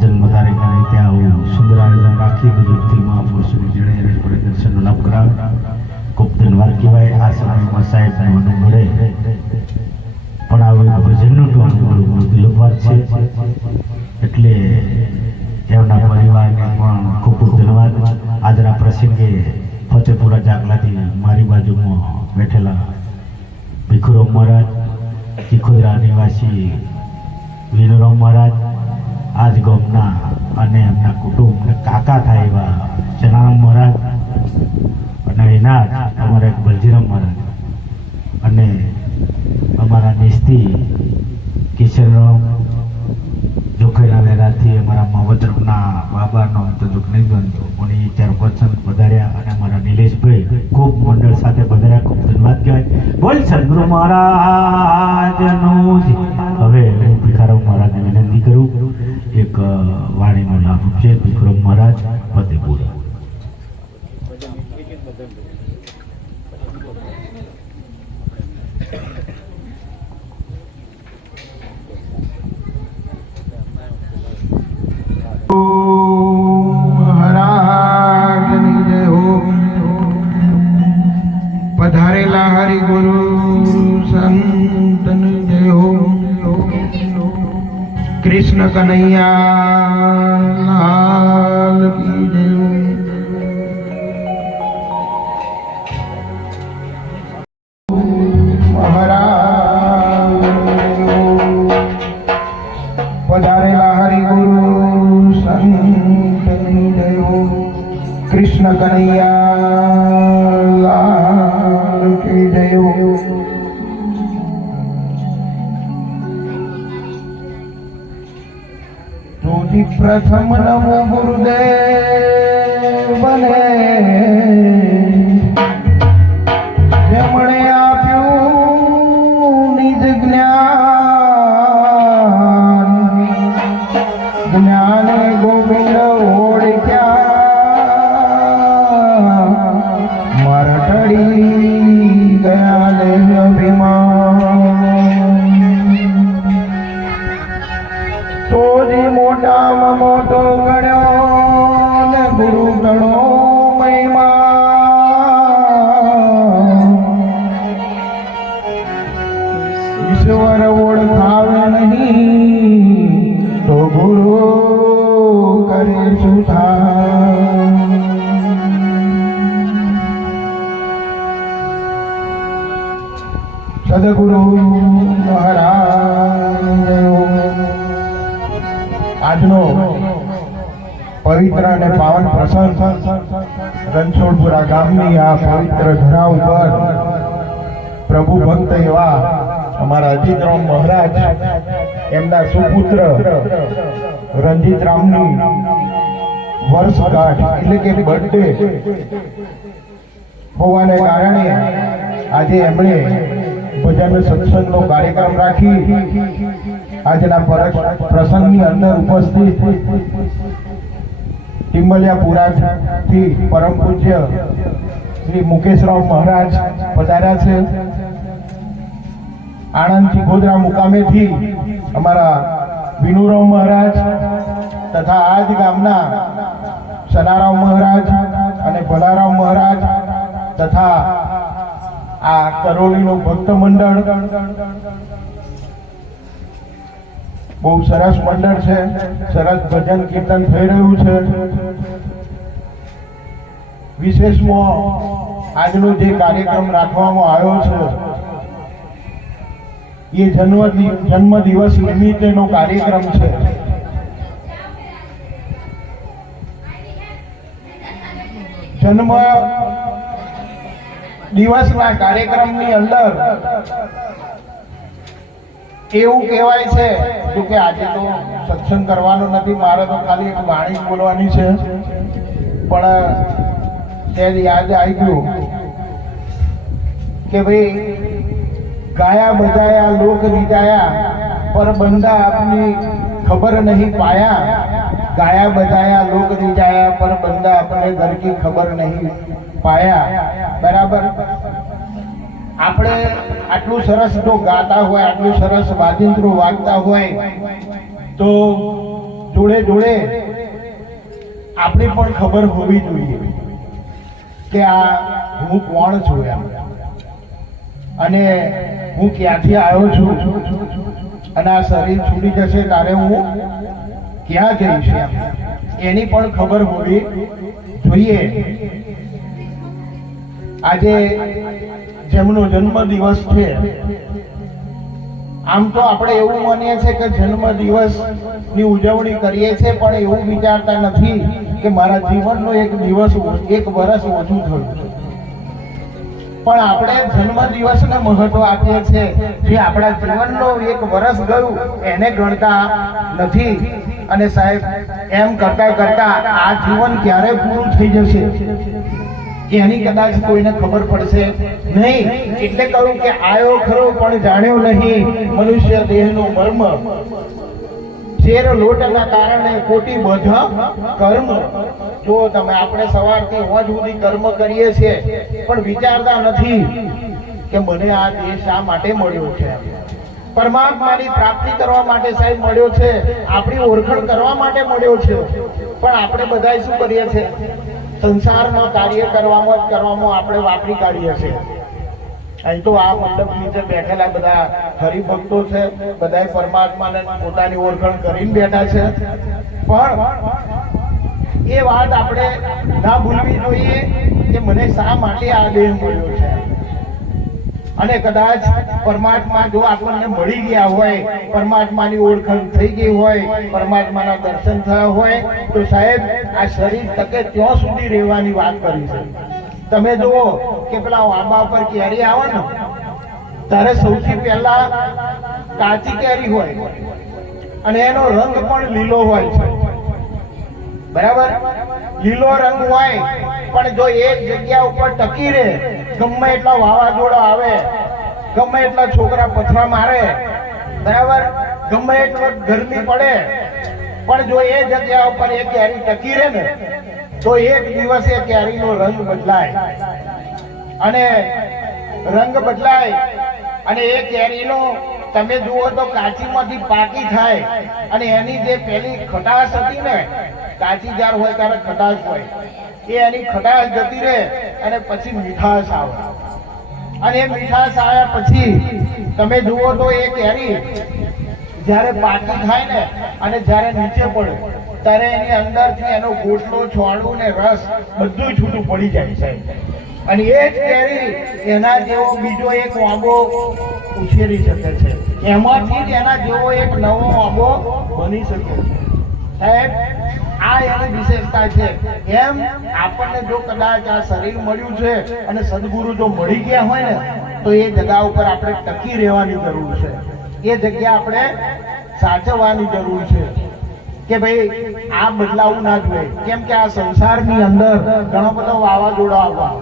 जन्म तारीख सुंदर आयोजन राखी बुजुर्ग महापुरुषों जड़े दर्शन लाभ करा खूब धन्यवाद कहवाय आ समय साहेब अनुभवे पण आ भजन दिलवाद है एटले एमना परिवार ने खूब खूब धन्यवाद। आजरा प्रसंगे फतेपुरा जागलाथी मारी बाजू में बैठेला भिखुराम महाराज चिखोदरा निवासी वीरराम महाराज आज गामना अने एमना कुटुंब काका थाय एवा चनाराम महाराज अने एना अमरा एक बलजीराम महाराज अने अमरा निस्ती किशनराम जोखेना नेराथी अमरा मावतरना बाबानो तो दुख नहीं बनतो मने चार पर्सन पधार्या अने अमरा नीलेश भाई खूब मंडळ साथे पधार्या खूब धन्यवाद कहेवाय। बोल सद्गुरु महाराजनो जी। हवे हूँ भिखाराम महाराज ने विनंती करूँ एक वाणी नो लाभ है भिखाराम महाराज फतेपुरा। पधारेला हरि गुरु संतन जय हो। कृष्ण कन्हैया लाल की जय हो। महाराज पधारेला हरि गुरु संतन जय हो। कृष्ण कन्हैया પ્રથમ નમો ગુરુદેવ બને જેમણે આપ્યું નિજ જ્ઞાન જ્ઞાને ગોવિંદ ઓળખ્યા મરટડી ગયા દેહ અભિમાન તો જે મોટામાં મોટો ગણ્યો ને ગુરુ ગણો મહિમા ઈશ્વર ઓળખાવે નહીં તો ગુરુ કરે સુધાર સદગુરુ મહારાજ આજનો પવિત્ર અને પાવન પ્રસંગ રણછોડપુરા ગામની આ પવિત્ર ધરા ઉપર પ્રભુ ભક્ત એવા અમારા અજીતરામ મહારાજ એમના સુપુત્ર રંજીતરામની વર્ષગાંઠ એટલે કે બર્થડે હોવાને કારણે આજે એમણે ભજન સત્સંગનો કાર્યક્રમ રાખી આજના પ્રસંગની અંદર ઉપસ્થિત ટિમ્બલિયાપુરાથી પરમ પૂજ્ય શ્રી મુકેશરાવ મહારાજ પધાર્યા છે. આણંદ ચિખોદરા મુકામેથી અમારા વિનુરાવ મહારાજ તથા આજ ગામના સનારાવ મહારાજ અને ભલારાવ મહારાજ તથા આ કરોલીનું ભક્ત મંડળ બહુ સરસ મંડળ છે. સરસ ભજન કીર્તન થઈ રહ્યું છે. વિશેષમાં આજનો જે કાર્યક્રમ રાખવામાં આવ્યો છે એ જન્મ દિવસ નિમિત્તેનો કાર્યક્રમ છે. જન્મ દિવસના કાર્યક્રમની અંદર એવું કહેવાય છે કે આજે તો સત્સંગ કરવાનો નથી, મારે તો ખાલી એક વાણી બોલવાની છે, પણ ત્યારે યાદ આવ્યું કે ભાઈ ગાયા બજાયા લોક રીજાયા પર બંદા આપની ખબર નહીં પાયા. ગાયા બજાયા લોક રીજાયા પર બંદા આપને ઘર કી ખબર નહીં પાયા. બરાબર. આપણે આટલું સરસ જો ગાતા હોય, આટલું સરસ વાજિંત્રો વાગતા હોય તો જોડે જોડે આપણી પણ ખબર હોવી જોઈએ કે આ હું કોણ છું એમ, અને હું ક્યાંથી આવ્યો છું, અને આ શરીર છૂટી જશે ત્યારે હું ક્યાં જઈશ એની પણ ખબર હોવી જોઈએ. આજે જેમનો જન્મ દિવસ છે, આમ તો આપણે એવું માનીએ છીએ કે જન્મ દિવસની ઉજવણી કરીએ છીએ, પણ એવું વિચારતા નથી કે મારા જીવનનો એક દિવસ, એક વર્ષ ઓછું થયું છે. પણ આપણે જન્મ દિવસને મહત્વ આપીએ છીએ, જે આપણા જીવનનો એક વર્ષ ગયું એને ગણતા નથી. અને સાહેબ એમ કરતા કરતા આ જીવન ક્યારે પૂરું થઈ જશે એની કદાચ કોઈને ખબર પડશે નહીં. એટલે કહ્યું કે આયો ખરો પણ જાણ્યો નહીં મનુષ્ય દેહનો મર્મ. શેર લોટના કારણે કોટી બધા કર્મ. જો તમે આપણે સવારથી હોજ સુધી કર્મ કરીએ છીએ પણ વિચારતા નથી કે મને આ દેહ શા માટે મળ્યો છે. પરમાત્માની પ્રાપ્તિ કરવા માટે સાહેબ મળ્યો છે, આપણી ઓળખાણ કરવા માટે મળ્યો છે. પણ આપણે બધા શું કરીએ છીએ? સંસારમાં કાર્ય કરવામાં આપણે વાપરી કાઢીએ છીએ. અહીં તો આ મંડપ નીચે બેઠેલા બધા હરિભક્તો છે, બધા પરમાત્માને પોતાની ઓળખાણ કરીને બેઠા છે. પણ એ વાત આપણે ના ભૂલવી જોઈએ કે મને શા માટે આ દેહ મળ્યો છે. અને કદાચ પરમાત્મા જો આપણને મળી ગયા હોય, પરમાત્માની ઓળખાણ થઈ ગઈ હોય, પરમાત્માના દર્શન થયા હોય તો સાહેબ આ શરીર તકે ત્યાં સુધી રહેવાની વાત કરી છે. તમે જુઓ કે પેલા આંબા પર કેરી આવે ને ત્યારે સૌથી પહેલા કાચી કેરી હોય અને એનો રંગ પણ લીલો હોય છે. બરાબર? લીલો રંગ હોય પણ જો એક જગ્યા ઉપર ટકી રહે, ગમે એટલા વાવાઝોડા આવે, ગમે એટલા છોકરા પથરા મારે, બરાબર, ગમે એટલો ગરમી પડે, પણ જો એ જગ્યા ઉપર એ કેરી ટકી રહે ને તો એક દિવસે કેરીનો રંગ બદલાય, અને રંગ બદલાય અને એ કેરીનો તમે જુઓ તો કાચીમાંથી પાકી થાય, અને એની જે પેલી ખટાશ હતી ને, કાચી જાર હોય ત્યારે ખટાશ હોય, એ એની ખટાશ જતી રહે અને પછી મીઠાશ આવે, અને એ મીઠાશ આવ્યા પછી તમે જુઓ તો એ કેરી જ્યારે પાકી થાય ને અને જ્યારે નીચે પડે ત્યારે એની અંદરથી એનો ગોટલો, છોડું ને રસ બધું છૂટું પડી જાય છે, અને એ જ કેરી એના જેવો બીજો એક આંબો ઉછેરી શકે છે, એમાંથી જ એના જેવો એક નવો આંબો બની શકે છે. સાહેબ, આ એની વિશેષતા છે. એમ આપણને જો કદાચ આ શરીર મળ્યું છે અને સદગુરુ જો મળી ગયા હોય ને તો એ જગ્યા ઉપર આપણે ટકી રહેવાની જરૂર છે, એ જગ્યા આપણે સાચવવાની જરૂર છે કે ભાઈ આ બદલાવું ના જોઈએ. કેમ કે આ સંસારની અંદર ઘણો બધો વાવાઝોડા આવવા,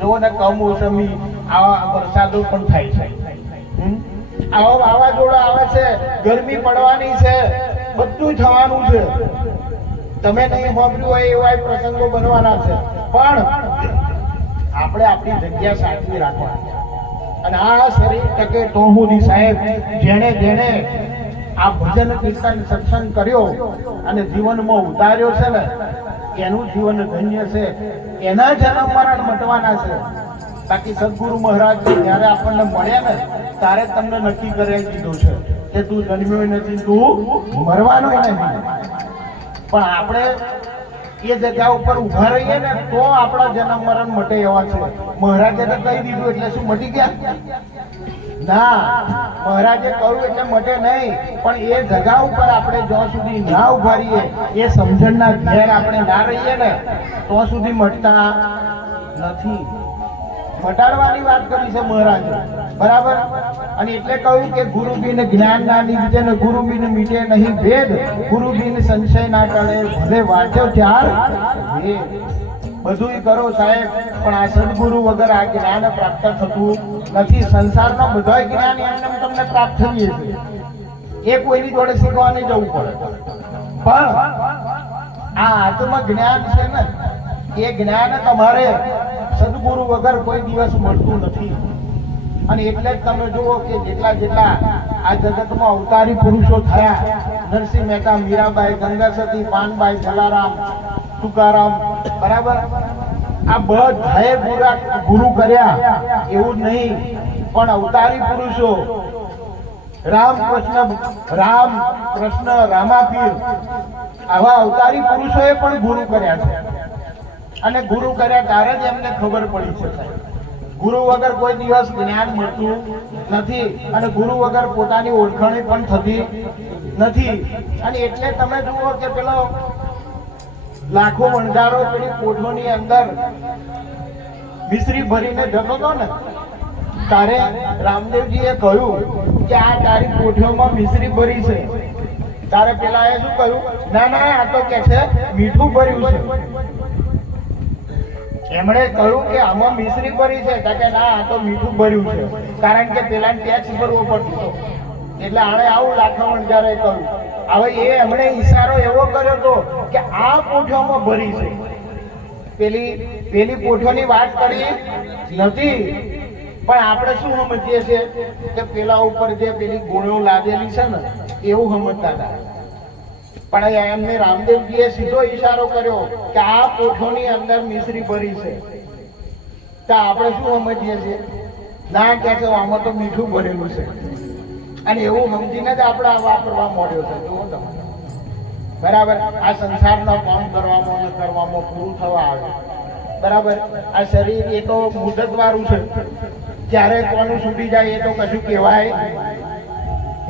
જો ને કમોસમી આવા વરસાદો પણ થાય છે, આવા વાવાઝોડા આવે છે, ગરમી પડવાની છે, બધું થવાનું છે. તમે નહીં સાંભળ્યું હોય એવા પ્રસંગો બનવાના છે, પણ આપણે આપણી જગ્યા સાચવી રાખવાની, અને આ શરીર ટકે તો સુધી સાહેબ જેણે જેણે આ ભજન કીર્તન સત્સંગ કર્યો અને જીવનમાં ઉતાર્યો છે ને એનું જીવન ધન્ય છે, એના જન્મ મરણ મટવાના છે. બાકી સદગુરુ મહારાજ જ્યારે આપણને મળ્યા ને ત્યારે તમને નક્કી કરાવી દીધું છે કે તું જન્મ્યો નથી, તું મરવાનો નથી. પણ આપણે એ જગ્યા ઉપર ઉભા રહીએ ને તો આપણા જન્મ મરણ મટે એવા છે. મહારાજે તો કહી દીધું એટલે શું મટી ગયા? ના, મહારાજે કહ્યું એટલે મટે નહીં, પણ એ જગ્યા ઉપર આપણે જ્યાં સુધી ના ઉભા રહીએ, એ સમજણના ઘેર આપણે ના રહીએ ને તો સુધી મટતા નથી. મટાડવાની વાત કરી છે મહારાજે, બરાબર? અને એટલે કહ્યું કે ગુરુ બિન જ્ઞાન ના નીપજે ને ગુરુ બિન મીટે નહીં ભેદ, ગુરુ બિન સંશય ના ટળે ભલે વાંચો ચાર વેદ. બધુંય કરો સાહેબ, પણ આ સદગુરુ વગર આ જ્ઞાન પ્રાપ્ત થતું નથી. સંસારનો બધા જ્ઞાન એમને તમને પ્રાપ્ત થઈએ છે, એ કોઈની જોડે શીખવા નહીં જવું પડે, પણ આ આત્મ જ્ઞાન છે ને એ જ્ઞાન તમારે સદગુરુ વગર કોઈ દિવસ મળતું નથી. અને એટલે જ તમે જુઓ કે જેટલા જેટલા આ જગતમાં અવતારી પુરુષો થયા, નરસિંહ મહેતા, મીરાબાઈ, ગંગા સતી, પાનબાઈ, જલારામ, તુકારામ, બરાબર, આ બધાએ ગુરુ કર્યા એવું જ નહીં, પણ અવતારી પુરુષો રામ કૃષ્ણ રામાપીર આવા અવતારી પુરુષોએ પણ ગુરુ કર્યા છે, અને ગુરુ કર્યા ત્યારે જ એમને ખબર પડી છે સાહેબ, ગુરુ વગર કોઈ દિવસ જ્ઞાન મળતું નથી, અને ગુરુ વગર પોતાની ઓળખાણ પણ થતી નથી. અને એટલે તમે જુઓ કે પેલો લાખો વણઝારો પેલી કોઠોની અંદર મિશ્રી ભરીને જતો હતો ને, તારે રામદેવજીએ કહ્યું કે આ તારી કોઠીઓમાં મિશ્રી ભરી છે. તારે પેલા એ શું કહ્યું? ના ના, આ તો કે છે મીઠું ભર્યું છે. એમણે કહ્યું કે આમાં મિશ્રી ભરી છે, કે ના, આ તો મીઠું ભર્યું છે, કારણ કે પેલાને ટેક્સ ભરવો પડતો હતો, એટલે આણે આવું લાખા વણઝારે કહ્યું. હવે એમણે ઈશારો એવો કર્યો હતો કે આ કોઠીઓમાં ભરી છે, પેલી કોઠીઓની વાત કરી નથી. પણ આપણે શું સમજીએ છીએ કે પેલા ઉપર જે પેલી ગુણો લાદેલી છે ને એવું સમજતા હતા, પણ એમને રામદેવજીએ સીધો ઈશારો કર્યો કે આ કોઠોની અંદર મિશ્રી ભરી છે. તો આપણે શું સમજીએ છીએ? ના, કે છે આમાં તો મીઠું ભરેલું છે, અને એવું સમજીને જ આપણે આ વાપરવા માંડ્યો છે. જુઓ તમે, બરાબર, આ સંસારના કામ કરવામાં પૂરું થવા આવે, બરાબર. આ શરીર એ તો મુદતવાળું છે, ક્યારે કોનું છૂટી જાય એ તો કશું કહેવાય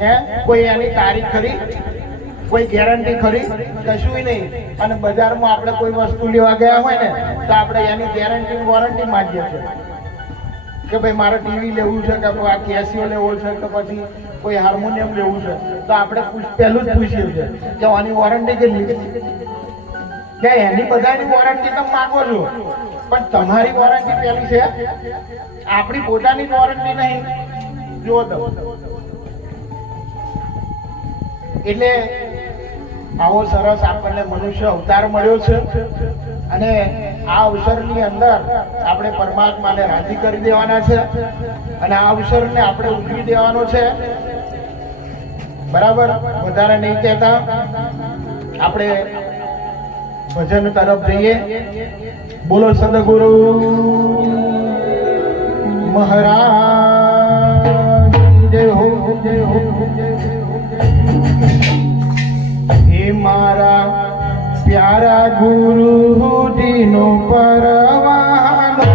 હે? કોઈ એની તારીખ ખરી? કોઈ ગેરંટી ખરી? કશું નહીં. અને બજારમાં આપણે કોઈ વસ્તુ લેવા ગયા હોય ને તો આપણે એની ગેરંટી વોરંટી માંગીએ છીએ કે ભાઈ મારે ટીવી લેવું છે, કે આ કેસિયો લેવો છે, કે પછી કોઈ હાર્મોનિયમ લેવું છે, તો આપણે પહેલું જ પૂછીએ છીએ કે આની વોરંટી કેટલી, કે એની બધાની વોરંટી તમે માંગો છો, પણ તમારી વોરંટી પેલી છે, આપણી પોતાની વોરંટી નહીં. જુઓ તો એટલે આવો સરસ આપણને મનુષ્ય અવતાર મળ્યો છે અને આ અવસરની અંદર આપણે પરમાત્માને રાજી કરી દેવાના છે અને આ અવસરને આપણે ઉજવી દેવાનો છે. બરાબર, વધારે નહીં કહેતા, આપણે ભજન તરફ જઈએ. બોલો સદગુરુ મહારાજ જય હો, જય હો, જય હો. હે મારા પ્યારા ગુરુજીનો પરવાનો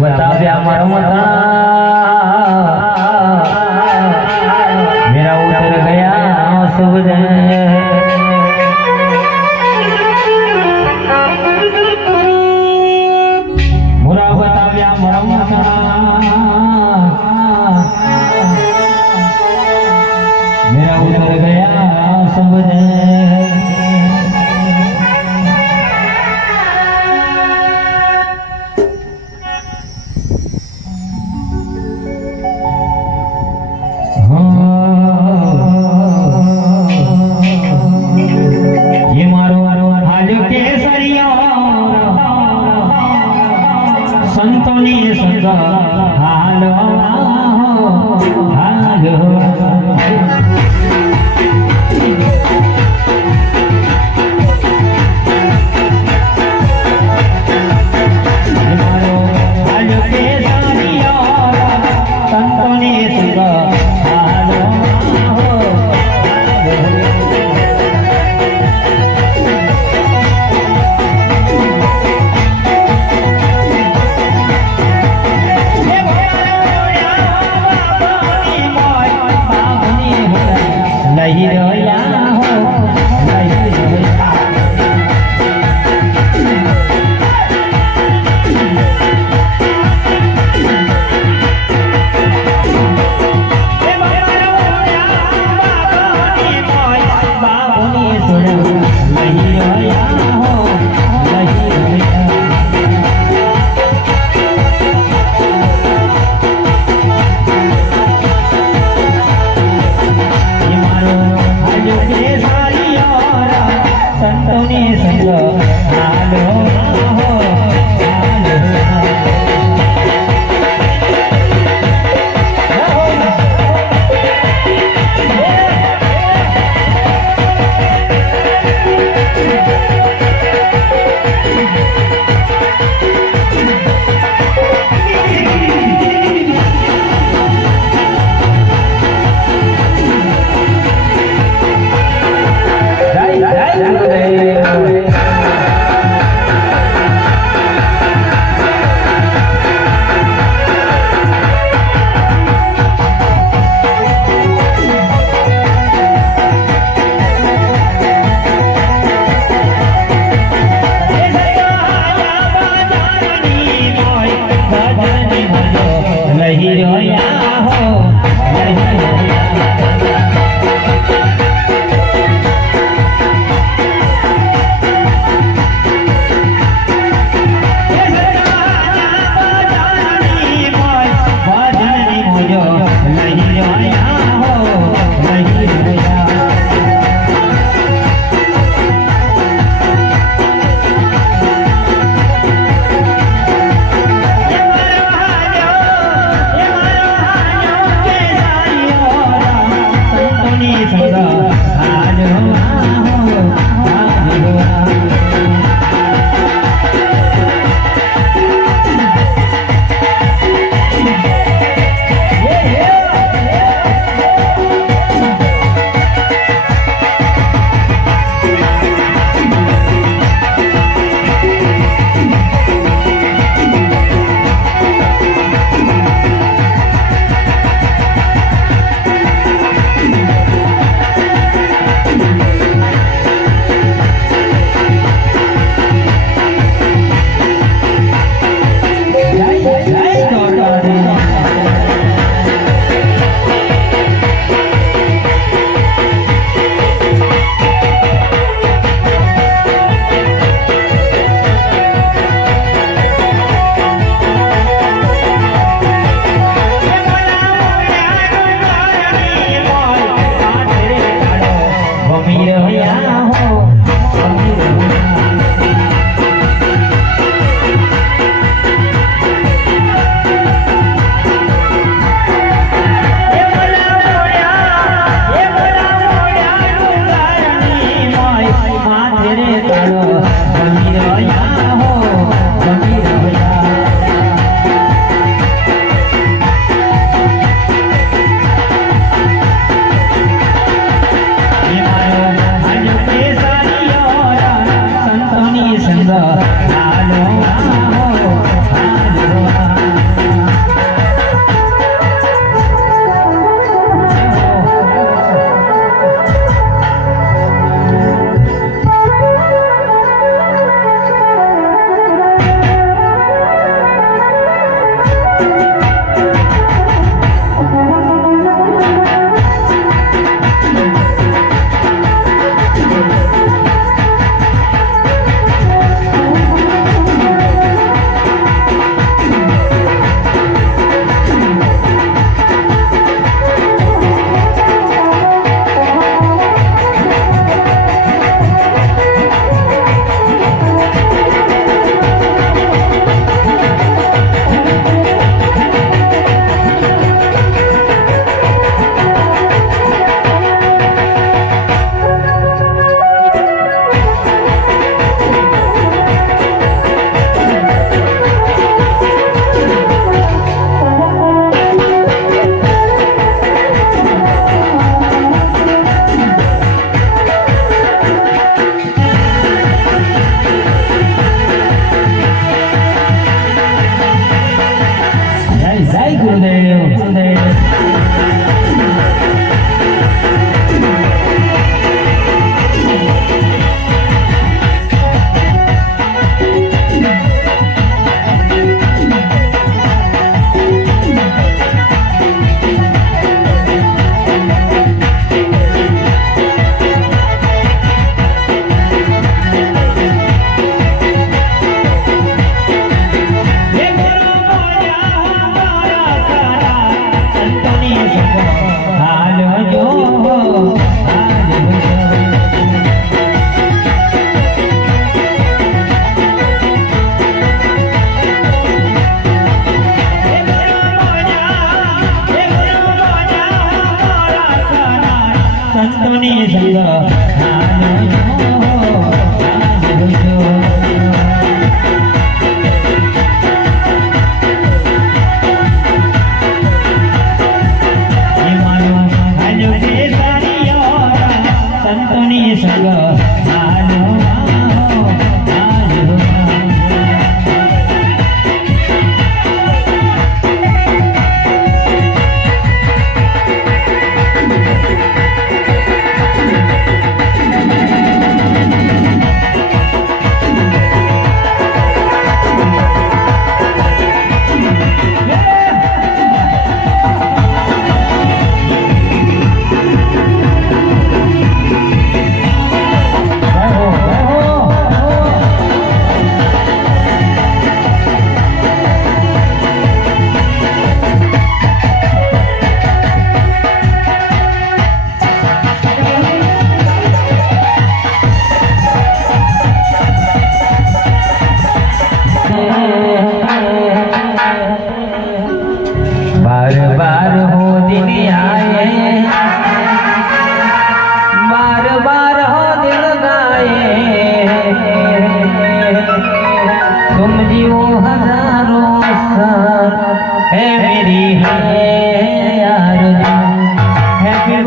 बताव्या मरमता मेरा उतर गया सूरज मुरा बताव्या मरमता मेरा उतर गया सूरज संतोनी संग हालो हालो संतोनी संग हालो नहीं रोया हो नहीं रोया નહીં જોયા હો નહીં જોયા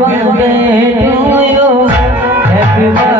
birthday to you. Happy birthday.